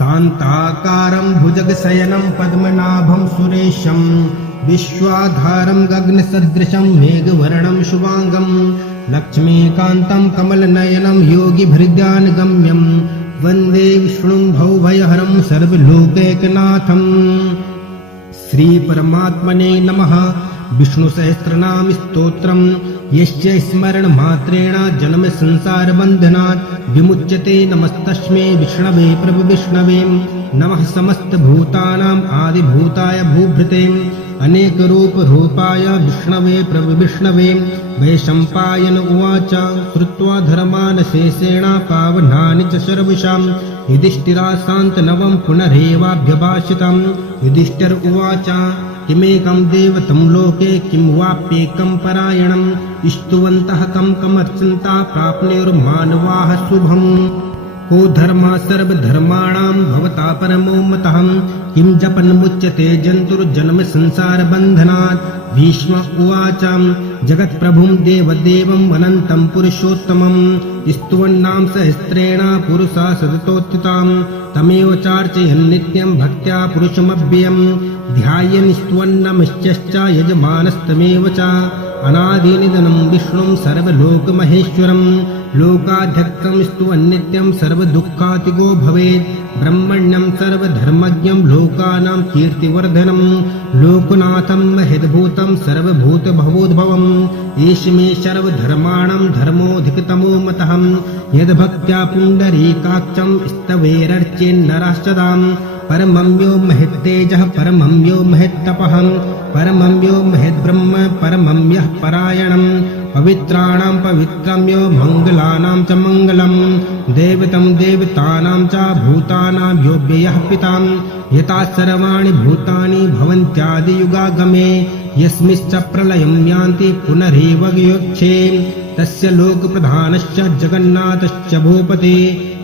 शान्ताकारं भुजगशयनं पद्मनाभं सुरेशं विश्वाधारं गगनसदृशं मेघवर्णं शुभांगं लक्ष्मीकान्तं कमलनयनं योगिभृद्यानगम्यं वन्दे विष्णुं भवभयहरं सर्वलोकैकनाथम्। श्री परमात्मने नमः। विष्णु सहस्रनाम स्तोत्रम् यस्य स्मरण मात्रेण जन्म संसार बंधनात् विमुच्यते। नमस्तस्मै विष्णवे प्रभु विष्णवे नमः। समस्त भूतानाम् आदिभूताय भूभृते अनेक रूप रूपाय विष्णवे प्रभु विष्णवे। वैशम्पायन उवाच श्रुत्वा धर्मान् शेषेण पावनानि च सर्वेषां युधिष्ठिराशान्तनवं पुनरेवाभ्यभाषितम्। युधिष्ठिर उवाच किमेकं देवतं लोके किं वाप्येकं परायणं स्तुवन्तः कं कमर्चन्ता प्राप्नुर्मानवाः शुभम्। को धर्मः सर्वधर्माणां भवता परमो मतः किं जपन् मुच्यते जन्तुर्जन्म संसार बन्धनात्। भीष्म उवाच जगत्प्रभुं देवदेवम् अनन्तं पुरुषोत्तमं स्तुवन्नाम सहस्रेण पुरुषा सततोत्थितां तमेव चार्चयन् नित्यं भक्त्या पुरुषमव्ययम्। ध्यायन् स्तुवन्नमश्च यजमानस्तमेव च अनादिनिधनं विष्णुं सर्वलोकमहेश्वरम्। लोकाध्यक्षं स्तुवन्नित्यं सर्वदुःखातिगो भवेत्। ब्रह्मण्यं सर्वधर्मज्ञं लोकानां कीर्तिवर्धनं लोकनाथं महद्भूतं सर्वभूतभवोद्भवम्। एष मे सर्वधर्माणां धर्मोऽधिकतमो मतः यद्भक्त्या पुण्डरीकाक्षं स्तवेरर्चेन्नरः सदा। परमं यो महत्तेजः परमं यो महत्तपः परमं यो महद्ब्रह्म परमं यः परायणम्। पवित्राणां पवित्रं यो मङ्गलानां च मङ्गलम्। देवतं देवतानां च भूतानां यो व्ययः पिता। यथा सर्वाणि भूतानि भवन्त्यादियुगागमे यस्मिश्च प्रलयं यान्ति पुनरेव योच्छे। तस्य लोकप्रधानश्च जगन्नाथश्च भूपते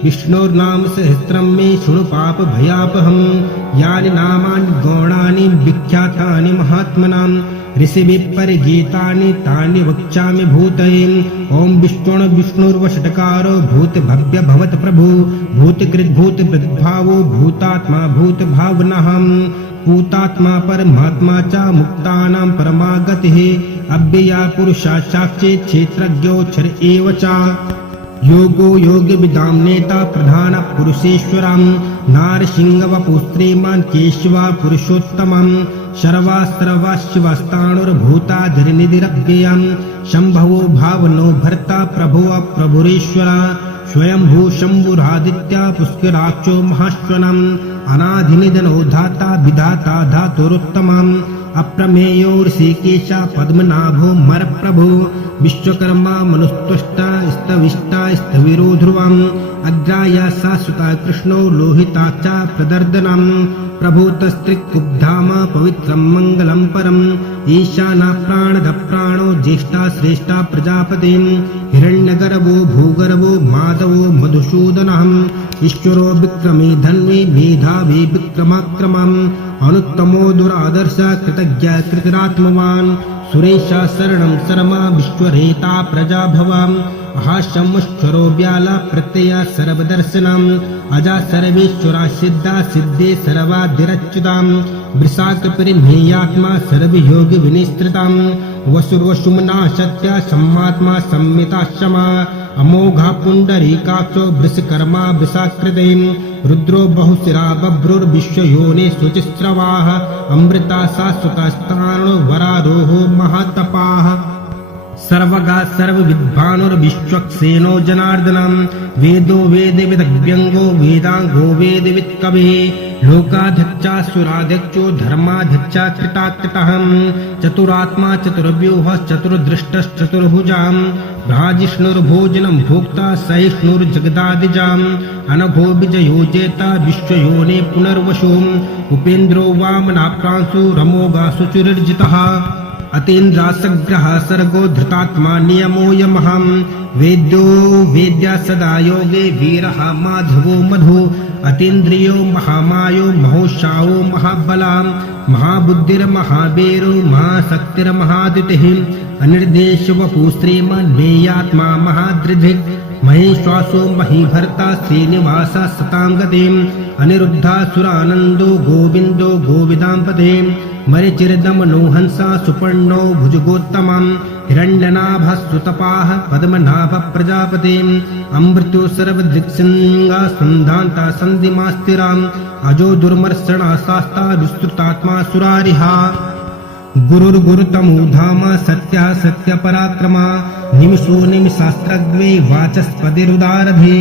विष्णोर्नाम सहस्रं मे शृणु पापभयापहम्। यानि नामानि गौणानि विख्यातानि महात्मनां ऋषिभिः परिगीतानि तानि वक्ष्यामि भूतये। ओम विष्णुर्वषट्कारो भूतभव्य भवत प्रभु भूतकृत् भूतभृद्भावो भूतात्मा भूतभावनः। भूतात्मा परमात्मा च मुक्तानां परमागतिः अव्यया पुरुषा साक्षी क्षेत्रज्ञोऽक्षर एव च। योगो योगविदां नेता प्रधान पुरुषेश्वरं नारसिंहवपुस्त्रीमान् केशवा पुरुषोत्तमं। सर्वा शिवस्ताणुर्भूताधरनिधिरव्ययं शम्भवो भावनो भर्ता प्रभो प्रभुरेश्वर। स्वयंभू शम्भुरादित्य पुष्कराक्षो महाश्वनम् अनाधिनिधनो धाता विधाता धातुरुत्तमम्। अप्रमेयो ऋषिकेश पद्मनाभो मरप्रभु विश्वकर्मा मनुस्त्वष्टा स्तविष्टा स्थविरो ध्रुवम्। अग्राया शाश्वता कृष्णो लोहिता च प्रदर्दनम्। प्रभूतस्त्रिकुब्धाम पवित्रं मङ्गलं परम्। ईशाना प्राणदप्राणो ज्येष्ठा श्रेष्ठा प्रजापतिं हिरण्यगर्भो भूगर्भो माधवो मधुसूदनः। ईश्वरो विक्रमे धन्वे मेधावी विक्रमाक्रमम् अनुत्तमो दुरादर्श कृतज्ञ कृतिरात्मवान्। सुरेशा शरणं शर्मा विश्वरेता प्रजाभवाम्। हास्यमुश्वरो व्याला प्रत्यया सर्वदर्शनम् अजा सर्वेश्वरा सिद्धा सिद्धे सर्वाधिरच्युताम्। वृषाकपरिमेयात्मा सर्वयोग विनिस्तृताम्। वसुर्वसुमना सत्या सम्मात्मा संमिता क्षमा। अमोघा पुण्डरीकाक्षो वृषकर्मा वृषाकृते। रुद्रो बहुशिरा बभ्रुर्विश्वयोने शुचिस्रवाः। अमृता शाश्वतस्ताणो वरारोहो महातपाः। सर्वगा सर्वविद्वानुर्विश्वक्सेनो जनार्दनम्। वेदो वेदविदव्यङ्गो वेदाङ्गो वेदवित्कविः। लोकाध्यक्षासुराध्यक्षो धर्माध्यक्षा कृताकृतः। चतुरात्मा चतुर्व्यूहः चतुर्दृष्टश्चतुर्भुजाम्। भ्राजिष्णुर्भोजनं भोक्ता सहिष्णुर्जगदादिजाम्। अनघो विजयो जेता विश्वयोने पुनर्वसु। उपेन्द्रो वामनाप्रांशु रमोगा शुचिर्जितः। अतीन्द्रासग्रह सर्गो धृतात्मा नियमो यमः। वेद्यो वेद्या सदा योगे वीरः माधवो मधु। अतीन्द्रियो महामायो महोत्साहो महाबला। महाबुद्धिर्महावीरो महाशक्तिर्महादितिः। अनिर्देशवपु श्रीमान् मेयात्मा महादृधिक्। महेश्वासो महीभर्ता श्रीनिवास सतां गतिम् अनिरुद्धासुरानन्दो गोविन्दो गोविदाम्पते मरिचिरदमनो हंसा सुपर्णो भुजगोत्तमम् हिरण्यनाभस्तुतपाः पद्मनाभ प्रजापतिम् अमृतो सर्वदृक्सिंगा सन्धान्ता सन्धिमास्तिराम् अजो दुर्मर्षणा शास्ता विस्तृतात्मा सुरारिहा गुरुर्गुरुतमो धाम सत्यः सत्यपराक्रमा निमिषो निमिषास्त्रग्वे वाचस्पतिरुदारभे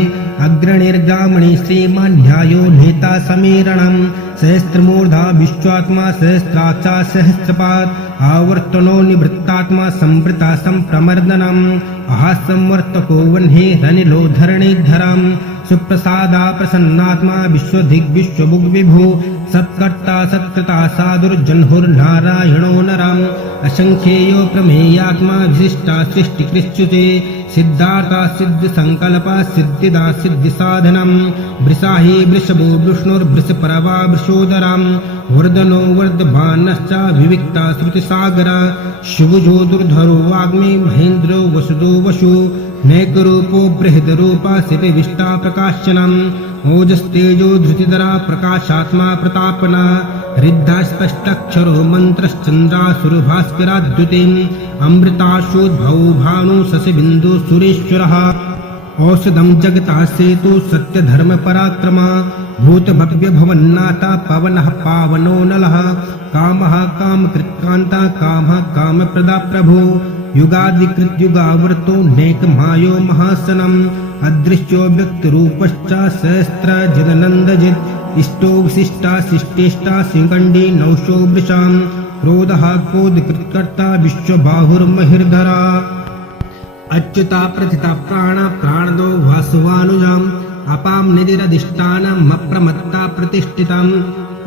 अग्रणिर्गामणि श्रीमान् न्यायो नेता समीरणम् सहस्त्रमूर्धा विश्वात्मा सहस्राक्षा सहस्रपात् आवर्तनो निवृत्तात्मा संवृता संप्रमर्दनम् अहासंवर्तको वह्ने रनिलो धरणीधरम् सुप्रसादा प्रसन्नात्मा विश्वदिग्विश्वभुग् विभु सत्कर्ता सत्कृता साधुर्जह्नुर्नारायणो नरम् असंख्येयो प्रमेयात्मा विशिष्टा सृष्टिकृच्युते सिद्धार्था सिद्धिसङ्कल्पा सिद्धिदा सिद्धिसाधनम् वृषाहि वृषभो विष्णुर्वृषपरवा वृषोदरम् वर्धनो वर्धमानश्च विविक्ता श्रुतिसागरा शिवजो दुर्धरो वाग्मी महेन्द्रो वसुदो वसु नैकरूपो बृहद्रूपा सितिविष्टा प्रकाशनम् ओजस्तेजो धृतिधरा प्रकाशात्मा प्रतापना रिद्धा स्पष्टाक्षरो मन्त्रश्चन्द्रासुरभास्कराद्युतिम् अमृताशोद्भवो भानु शशिबिन्दु सुरेश्वरः औषधं जगतः सेतु सत्यधर्म पराक्रमा भूतभव्य भवन्नाथा पवनः पावनो नलः कामः कामकृत्कान्ता कामः कामप्रदा प्रभो युगादिकृत्युगावर्तो नैकमायो महासनम् अदृश्यो व्यक्तिरूपश्च सहस्र जननन्दजित् इष्टो विशिष्टा शिष्टेष्टा सिंगण्डी नौशो वृषाम् क्रोधः क्रोधकृत्कर्ता विश्वबाहुर्महिर्धरा अच्युता प्रथिता प्राण प्राणदो वासुवानुजाम् अपां निधिरधिष्ठानम् अप्रमत्ता प्रतिष्ठितम्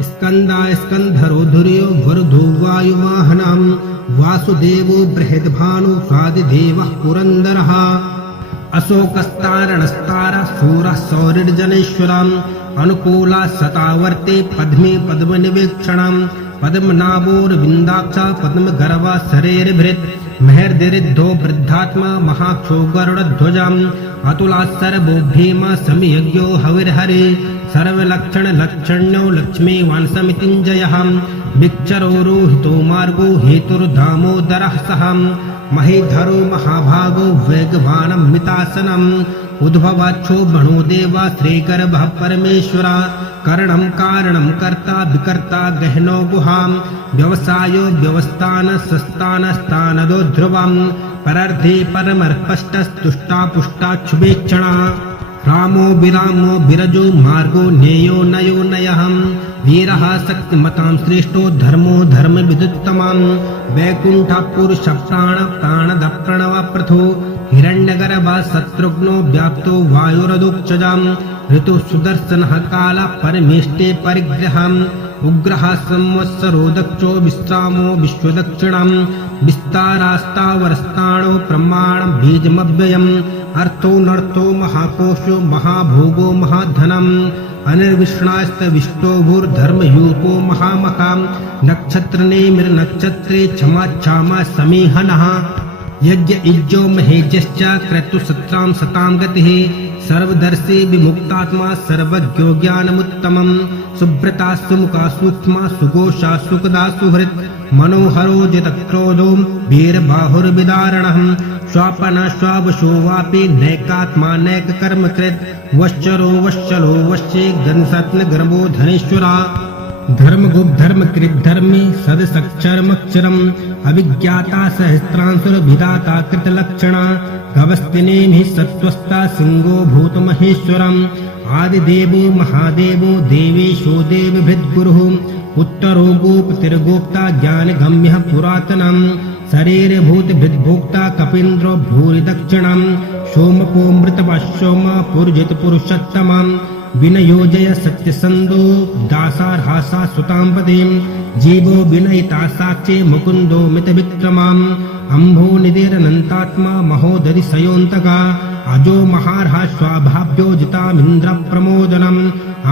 स्कन्दा स्कन्धरो धुर्यो वरुधो वायुवाहनम् वासुदेवो बृहद्भानु स्वादिदेवः पुरन्दरः अशोकस्तारणस्तारा शूरः सौरिर्जनेश्वरम् अनुकूला सतावर्ते पद्मे पद्मनिवेक्षणम् पद्मनाभोर्विन्दाक्षा पद्मगर्वा शरेर्भृत् महर्दिरिद्धो वृद्धात्मा महाक्षो गरुडध्वजम् अतुला सर्वो भीम समियज्ञो हविर्हरे सर्वलक्षणलक्षण्यो लक्ष्मीवान् समितिञ्जयः विक्षरो रोहितो मार्गो हेतुर्दामोदरः सहम् महीधरो महाभागो वेगवानं मितासनम् उद्भवाच्छो बणो देवा श्रीगर्भः परमेश्वरा करणं कारणं कर्ता विकर्ता गहनो गुहाम् व्यवसायो व्यवस्थान सस्तानस्तानदो ध्रुवम् परर्धे परमर्पष्टस्तुष्टा पुष्टाक्षुभेक्षणा रामो विरामो विरजो मार्गो नेयो नयो नयहम् वीरः शक्तिमतां श्रेष्ठो धर्मो धर्मविदुत्तमाम् वैकुण्ठः पुरुषः प्राणद प्रणवप्रथो हिरण्यगर्भः शत्रुघ्नो व्याप्तो वायुरदुक्षजाम् ऋतुः सुदर्शनः कालः परमेष्टे परिग्रहम् उग्रः संवत्सरो दक्षो विश्रामो विश्वदक्षिणम् विस्तारास्तावरस्ताणो प्रमाणं बीजमव्ययम् अर्थो नर्थो महाकोशो महाभोगो महाधनम् अनिर्विष्णास्तविष्टो भूर्धर्मयूपो महामखाम् नक्षत्रनेमिर्नक्षत्रे क्षमाच्छामा समीहनः यज्ञ इज्जो महेजश्च क्रतुसत्रां सतां गतिः सर्वदर्शी विमुक्तात्मा सर्वज्ञो ज्ञानमुत्तमम् सुब्रता सुमुखा सूक्ष्मा सुघोषा सुखदा सुहृत् मनोहरो जितक्रोधो वीरबाहुर्विदारणः स्वापन स्वावशो वापि नैकात्मा नैककर्मकृत् वश्चरो वश्चलो वश्ये गन्सत्नगर्भो धनेश्वरा धर्मगुप्धर्मकृत् धर्मे सदसक्षरमक्षरम् अभिज्ञाता सहस्रांशुरभिदाता कृतलक्षणा गवस्तिनेमिः सत्त्वस्ता सिंहो भूतमहेश्वरम् आदिदेवो महादेवो देवेशो देवभृद्गुरुः उत्तरो गोपतिर्गोप्ता ज्ञानगम्यः पुरातनम् शरीरभूतभृद्भोक्ता कपीन्द्रो भूरि दक्षिणम् सोमपो मृतवः पुरुजितपुरुषोत्तमम् विनयोजय सत्यसन्धो दासार्हासा सुताम्पदीम् जीवो विनयिता साक्षे मुकुन्दो मितविक्रमाम् अम्भो निधिरनन्तात्मा महोदधिसयोऽन्तका अजो महार्हा स्वाभाव्यो जितामिन्द्रप्रमोदनम्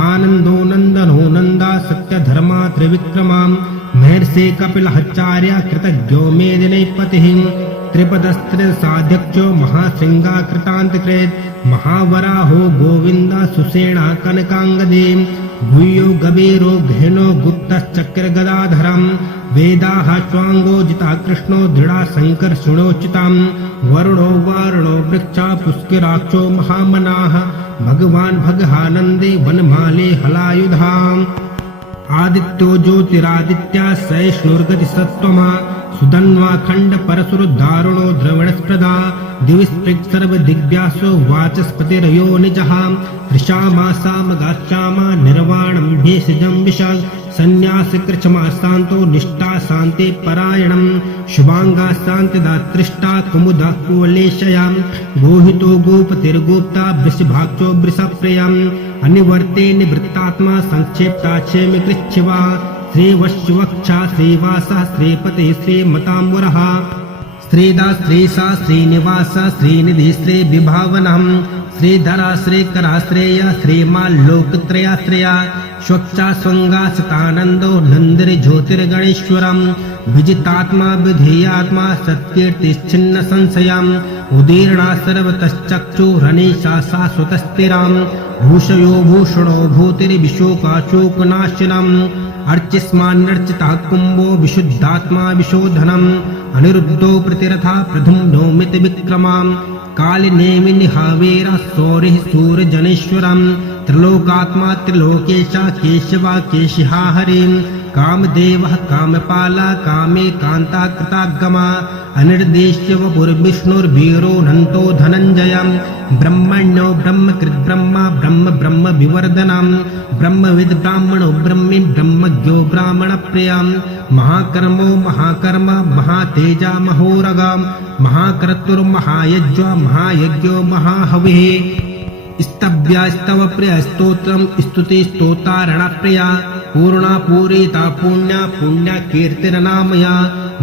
आनन्दो नन्दनो नन्दा सत्यधर्मा त्रिविक्रमाम् महर्षि कपिलश्चार्य कृतज्ञो मेदिनीपतिः त्रिपदस्त्रिसाध्यक्षो महाशृङ्गाकृतान्तकृत् महावराहो गोविन्द सुषेणा कनकाङ्गदे गुह्यो गभीरो गहनो गुप्तश्चक्रगदाधरम् वेदाः स्वाङ्गो जिता कृष्णो दृढा शङ्करशृणोचिताम् वरुणो वारुणो वृक्षा पुष्कराक्षो महामनाः भगवान् भगानन्दे वनमाले हलायुधाम् आदित्यो ज्योतिरादित्या सहिष्णुर्गतिसत्त्वमा सुधन्वा खण्ड परशुरुद्धारुणो द्रविणस्प्रदा दिविस्पृक् सर्वदिग्व्यासो वाचस्पतिरयो निजः ऋषामासामगाश्यामा निर्वाणं भेषजं विशाल संन्यासकृच्छमा शान्तो निष्ठा शान्ते परायणम् शुभाङ्गा शान्तिदातृष्टा कुमुदा कुवलेशयां गोहितो गोपतिर्गोप्ता वृषभाक्षो वृषप्रियम् अनिवर्ते निवृत्तात्मा संक्षेप्ता क्षेमि कृच्छिवा श्रीवश्वक्षा श्रीवासः श्रीपते श्रीमताम्बरः श्रीदा श्रीसा श्रीनिवास श्रीनिधि श्रीविभावनम् श्रीधरा श्रीकरा श्रेय श्रीमाल्लोकत्रयाश्रया स्वच्छा स्वङ्गा सतानन्दो नन्दिरि ज्योतिर्गणेश्वरम् विजितात्मा विधेयात्मा सत्कीर्तिश्छिन्न संशयम् उदीर्णा सर्वतश्चक्षुरनीशा शाश्वतस्थिराम् भूषयो भूषणो भूतिर्विशोकाशोकनाशनम् अर्चिस्मान्नर्चितः कुम्भो विशुद्धात्मा विशोधनम् अनिरुद्धो प्रतिरथा प्रधुम्नो मितविक्रमाम् कालिनेमिनिहावेर सौरिः सूर्यजनेश्वरम् त्रिलोकात्मा त्रिलोकेशा केशवा केशिहा हरिम् कामदेवः कामपाला कामे कान्ता कृतागमा अनिर्देश्य वपुर्विष्णुर्वीरो नन्तो धनञ्जयम् ब्रह्मण्यो ब्रह्मकृद्ब्रह्मा ब्रह्म ब्रह्म विवर्धनम् ब्रह्मविद् ब्राह्मणो ब्रह्मी ब्रह्मज्ञो ब्राह्मणप्रियम् महाकर्मो महाकर्म महातेजा महोरगाम् महाकर्तुर्महायज्ञो महायज्ञो महाहविः स्तव्यास्तव प्रिय स्तोत्रम् स्तुति स्तोतारणप्रिया पूर्णा पूरिता पुण्या पुण्या कीर्तिरनामया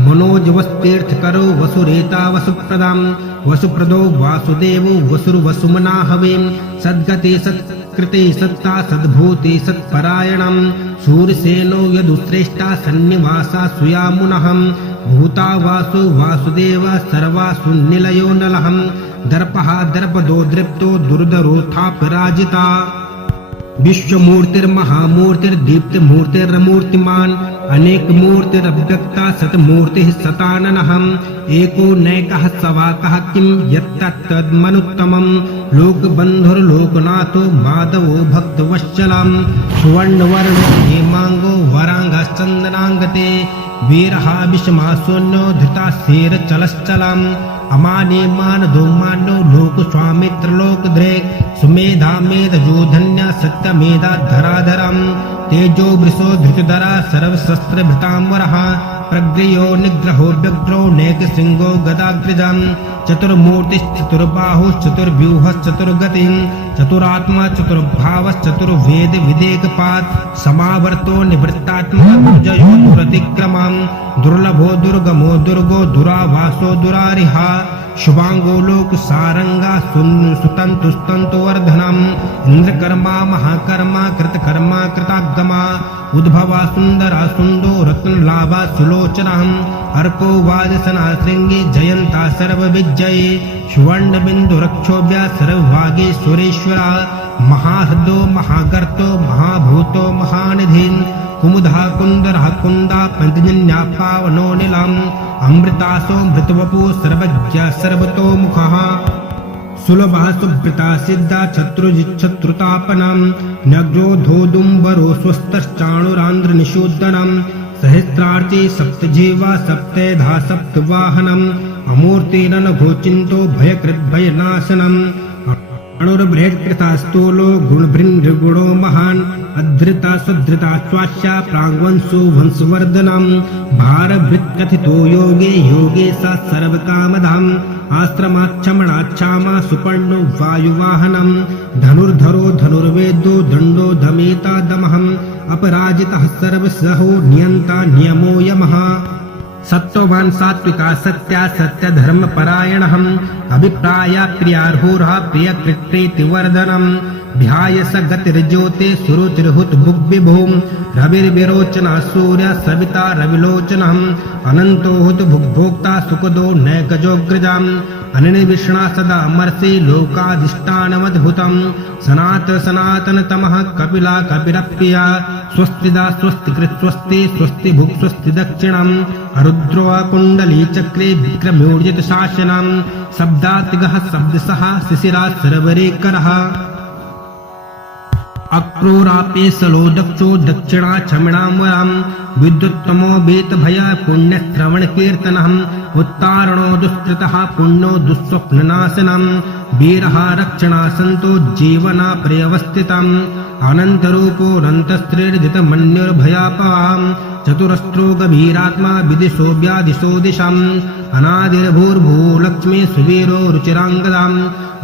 मनोजवस्तीर्थकरो वसुरेता वसुप्रदाम् वसुप्रदो वासुदेवो वसुर्वसुमना हविम् सद्गते सत्कृते सत्ता सद्भूते सत्परायणम् सूरसेनो यदुश्रेष्ठा सन्निवासा सुयामुनहम् भूता वासु वासुदेव सर्वासु निलयो नलहम् दर्पः दर्पदो दृप्तो दुर्धरोत्थापराजिता विश्वमूर्तिर्महामूर्तिर्दीप्तिमूर्तिर्मूर्तिमान् अनेकमूर्तिरव्यक्ता सतमूर्तिः सताननहम् एको नैकः सवाकः किं यत्तत्तद्मनुत्तमम् लोकबन्धुर्लोकनाथो माधवो भक्तवत्सलम् सुवर्णवर्णो हेमाङ्गो वराङ्गश्चन्दनाङ्गते वीरः विषमाशून्यो धृताशेरचलश्चलम् अमानेमानदो मानो लोकस्वामित्रलोकधृक् सुमेधा मेधजो धन्या सत्यमेधा धराधरम् तेजो वृषो धृतधरा सर्वशस्त्रभृताम्बरः प्रग्रयो निग्रहो व्यग्रो नैकशृङ्गो गदाग्रजम् चतुर्मूर्तिश्चतुर्बाहुश्चतुर्व्यूहश्चतुर्गतिम् चतुरात्मा चतुर्भावश्चतुर्वेद विदेकपात् समावर्तो निवृत्तात्मा दुर्जयो दुरतिक्रमम् दुर्लभो दुर्गमो दुर्गो दुरावासो दुरारिहा शुभांगो लोक सारंगा सुतंतुस्तंतुवर्धनम् इंद्रकर्मा महाकर्मा कृतकर्मा कृतागमा उद्भवा सुंदरा सुंदो रत्नलाभा सुलोचनम् अर्को वाजसना श्रृंगे जयंता सर्वविजये सुवर्ण बिंदु रक्षोभ्या सर्वभागे सुरेश्वरा महाहृदो महागर्तो महाभूतो महानिधिन् कुमुदः कुन्दरः कुन्दा पञ्चजन्या पावनो नीलम् अमृतासो मृतवपु सर्वज्ञ सर्वतोमुखः सुलभः सुभृता सिद्धा शत्रुजिच्छत्रुतापनम् नग्रोधोदुम्बरो स्वस्तश्चाणुरान्द्रनिषूदनम् सहस्रार्ची सप्तजीवा सप्तेधा सप्तवाहनम् अमूर्तिरनघोचिन्तो भयकृद्भयनाशनम् अणुर्बृहत्कृता स्थूलो गुणभृन्नृगुणो महान् अधृता सुधृता स्वास्या प्राग्वंशो वंशवर्धनम् भारभृत्कथितो योगे योगे स सर्वकामधाम् आश्रमाच्छमणाच्छामा सुपर्णो वायुवाहनम् धनुर्धरो धनुर्वेदो दण्डो दमेता दमहम् अपराजितः सर्वसहो नियन्ता नियमो यमः सत्त्ववान् सात्विका सत्या सत्यधर्मपरायणः अभिप्राया प्रियार्होरः प्रियकृत्प्रीतिवर्धनम् ध्याय स गतिर्ज्योते सुरुचिर्हुत भुग्विभुम रविर्विरोचना सूर्य सविता रविलोचनम् अनंतो हुत भुग्भोक्ता सुखदो नैकजोग्रजाम् अनिर्विष्णा सदा मर्षि लोकाधिष्ठानमद्भुतम् सनातन तमः कपिला कपिरप्रिया स्वस्तिदा स्वस्तिकृत् स्वस्ति स्वस्ति भुक् स्वस्ति दक्षिणम् रुद्रो कुण्डली चक्रे विक्रमोर्जित शासनम् शब्दातिगः शब्दसः शिशिरा सर्वरेकरः अक्रूरापे सलो दक्षो दक्षिणा क्षमणामराम् विद्युत्तमो वेतभय पुण्यश्रवण कीर्तनम् उत्तारणो दुष्कृतः पुण्यो दुःस्वप्ननाशनम् वीरः रक्षणासन्तो जीवना प्रयवस्थितम् अनन्तरूपोऽनन्तस्त्रीर्जितमन्युर्भयापहाम् चतुरस्रो गभीरात्मा विदिशो व्यादिशो दिशम् अनादिर्भूर्भुवो लक्ष्मी सुवीरो रुचिराङ्गदाम्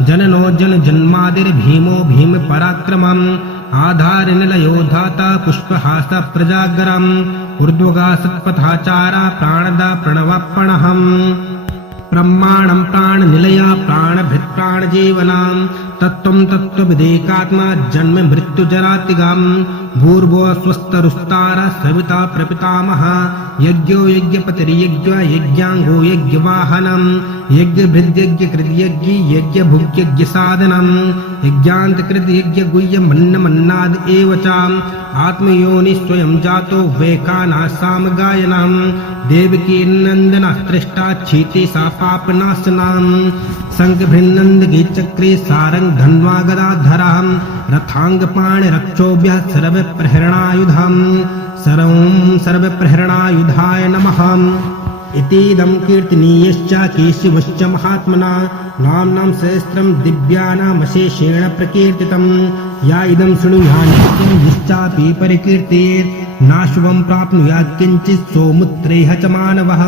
जननो जन्मादिर्भीमो भीम पराक्रमम् आधारनिलयो धाता पुष्पहास प्रजागरम् ऊर्ध्वगा सत्पथाचारा प्राणदा प्रणवाप्पणहम् ब्रह्माणं प्राणनिलया प्राणभृत्प्राणजीवनाम् तत्त्वं तत्त्वविदेकात्मा जन्म मृत्युजरातिगाम् भूर्भुवः स्वस्तरुस्तारा सविता प्रपितामह यज्ञो यज्ञपतिर्यज्ञ यज्ञाङ्गो यज्ञवाहनम् यज्ञभृद्यज्ञकृद्यज्ञ यज्ञभुग्यज्ञसाधनम् यज्ञान्तकृद्यज्ञगुह्यमन्नमन्नाद एव च आत्मयोनि स्वयं जातो वैखानासाम गायनम् देवकीनन्दनास्त्रिष्टा क्षिति सा पापनाशनाम् शङ्खभृन्नन्दगी चक्रे सारङ्ग धन्वा गदाधरम् रथाङ्गपाणिरक्षोभ्यः सर्वप्रहरणायुधम् सर्वप्रहरणायुधाय नमः इतीदं कीर्तनीयश्च केशवश्च महात्मना नाम्नां सहस्रं दिव्यानामशेषेण प्रकीर्तितं या इदं शृणुयान्नित्यं यश्चापि परिकीर्तेत् नाशुभं प्राप्नुयात् किञ्चित् सौमुत्रेह च मानवः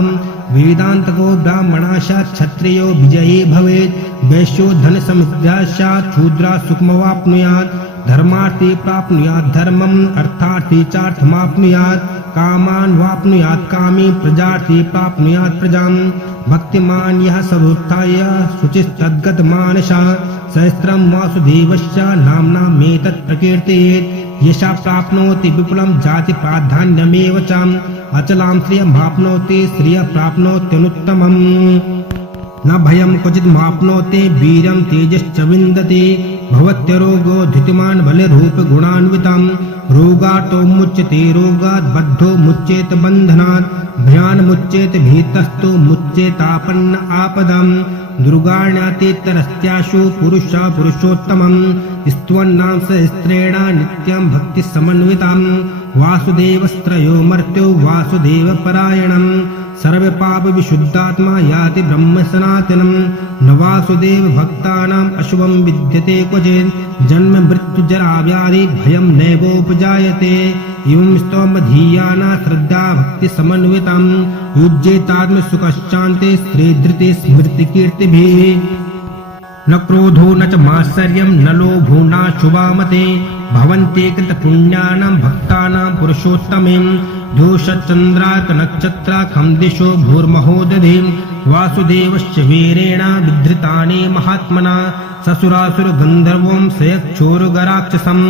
वेदान्तको ब्राह्मणाशात् क्षत्रियो विजयी भवेत् वैश्यो धनसमृद्ध्याशात् शूद्रा सुखमवाप्नुयात् धर्मार्थी प्राप्नुयात् धर्मम् अर्थार्थी चार्थमाप्नुयात् कामान् वाप्नुयात् कामी प्रजार्थी प्राप्नुयात् प्रजाम् भक्तिमान् यः सर्वोत्थाय शुचिस्तद्गतमानसः सहस्रं वासुदेवस्य नाम्नामेतत् प्रकीर्तयेत् यशा प्राप्नोति विपुलं जातिप्राधान्यमेव च अचलां श्रियमाप्नोति श्रियः प्राप्नोत्यनुत्तमम् न भयं क्वचिन्माप्नोति वीर्यं तेजश्च विन्दति भवत्यरोगो धृतिमान् बलरूपगुणान्वितम् रोगातो मुच्यते रोगात् बद्धो मुच्येत बन्धनात् भयान्मुच्येत भीतस्तु मुच्येतापन्न आपदम् दुर्गाण्यातीतरस्त्याशु पुरुषः पुरुषोत्तमम् स्तुवन्नां सहस्रेण नित्यं भक्तिसमन्वितम् वासुदेवस्त्रयो मर्त्यो वासुदेवपरायणम् सर्वपापविशुद्धात्मा याति ब्रह्म सनातनम् न वासुदेव भक्तानाम् अशुभं विद्यते क्वचित् जन्म मृत्युजरा व्याधि भयं नैवोपजायते एवं स्तोमधीयाना श्रद्धा भक्ति समन्वितम् युज्येतात्मसुखश्चान्ते स्त्रीधृते स्मृतिकीर्तिभिः न क्रोधो न च मात्सर्यं न लोभो न शुभामते भवन्ते कृतपुण्यानां भक्तानां पुरुषोत्तमेम् जोषचन्द्रातनक्षत्राखं दिशो भूर्महोदधिं वासुदेवस्य वीरेण विधृतानि महात्मना ससुरासुरगन्धर्वं सयक्षोरुगराक्षसम्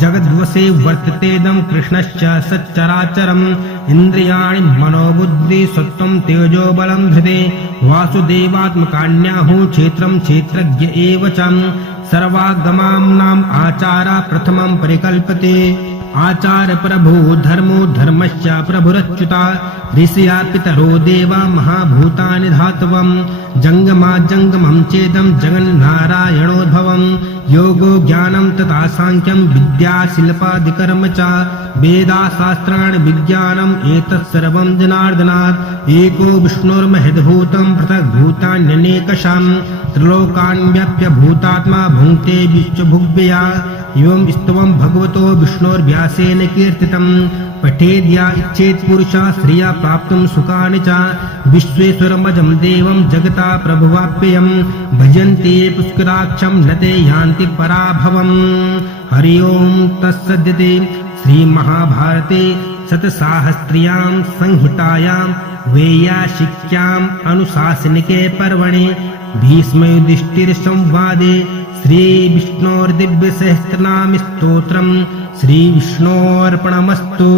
जगद्वसे वर्ततेदं कृष्णश्च सच्चराचरम् इन्द्रियाणि मनोबुद्धि सत्त्वं तेजो बलं धृते वासुदेवात्मकान्याहुः क्षेत्रं क्षेत्रज्ञ एव च सर्वागमानाम् आचारा प्रथमं परिकल्पते आचार प्रभो धर्मो धर्मश्च प्रभुरच्युता ऋषिया पितरो देवा महाभूतानि धातवम् जङ्गमा जङ्गमं चेदं जगन्नारायणोद्भवम् योगो ज्ञानं तथा साङ्ख्यं विद्या शिल्पादिकर्म च वेदा शास्त्राणि विज्ञानम् एतत् सर्वं जनार्दनात् एको विष्णुर्महद्भूतं पृथग्भूतान्यनेकषां त्रिलोकान् व्याप्य भूतात्मा भुङ्क्ते विश्वभुग्व्यया एवं स्तवं भगवतो विष्णोर्व्यासेन कीर्तितं पठेद्या इच्छेत् पुरुषः श्रिया प्राप्तुं सुखानि च विश्वेश्वरमजं देवं जगता प्रभुवाप्ययं भजन्ते पुष्कराक्षं न ते यान्ति पराभवम् हरि ओं तत्सदिति श्रीमहाभारते शतसाहस्र्यां संहितायां वैयासिक्याम् अनुशासनिके पर्वणि भीष्मयुधिष्ठिरसंवादे श्रीविष्णोर्दिव्यसहस्रनाम स्तोत्रम् श्रीविष्णोर्पणमस्तु।